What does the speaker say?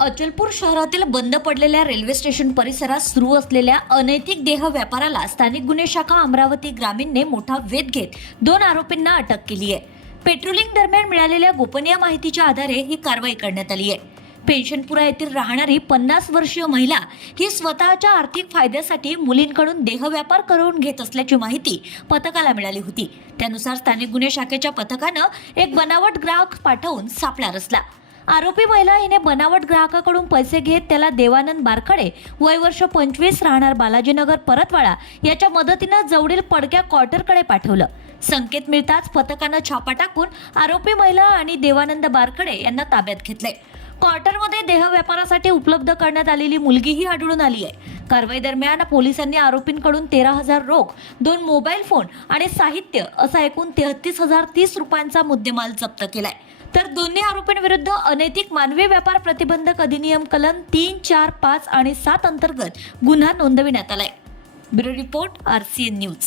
अचलपूर शहरातील बंद पडलेल्या रेल्वे स्टेशन परिसरात सुरू असलेल्या अनैतिक देह व्यापाराला स्थानिक गुन्हे शाखा अमरावती ग्रामीणने मोठा वेध घेत दोन आरोपींना अटक केली आहे. पेट्रोलिंग दरम्यान मिळालेल्या गोपनीय माहितीच्या आधारे ही कारवाई करण्यात आली आहे. पेन्शनपुरा येथील राहणारी पन्नास वर्षीय महिला ही स्वतःच्या आर्थिक फायद्यासाठी मुलींकडून देहव्यापार करून घेत असल्याची माहिती पथकाला मिळाली होती. त्यानुसार स्थानिक गुन्हे शाखेच्या पथकानं एक बनावट ग्राहक पाठवून सापळा रचला. आरोपी महिला हिने बनावट ग्राहकाकडून पैसे घेत त्याला देवानंद बारखडे वय वर्ष पंचवीस राहणार बालाजीनगर परतवाडा याच्या मदतीनं जवळील पडक्या क्वार्टरकडे पाठवलं. संकेत मिळताच पथकानं छापा टाकून आरोपी महिला आणि देवानंद बारखडे यांना ताब्यात घेतले. क्वार्टरमध्ये देह व्यापारासाठी उपलब्ध करण्यात आलेली मुलगीही आढळून आली आहे. कारवाई दरम्यान पोलिसांनी आरोपींकडून तेरा हजार रोख दोन मोबाईल फोन आणि साहित्य असा एकूण तेहतीस हजार तीस रुपयांचा मुद्देमाल जप्त केलाय. तर दोन्ही आरोपींविरुद्ध अनैतिक मानवी व्यापार प्रतिबंधक अधिनियम कलम तीन चार पाच आणि सात अंतर्गत गुन्हा नोंदविण्यात आलाय. Bureau report R C N news.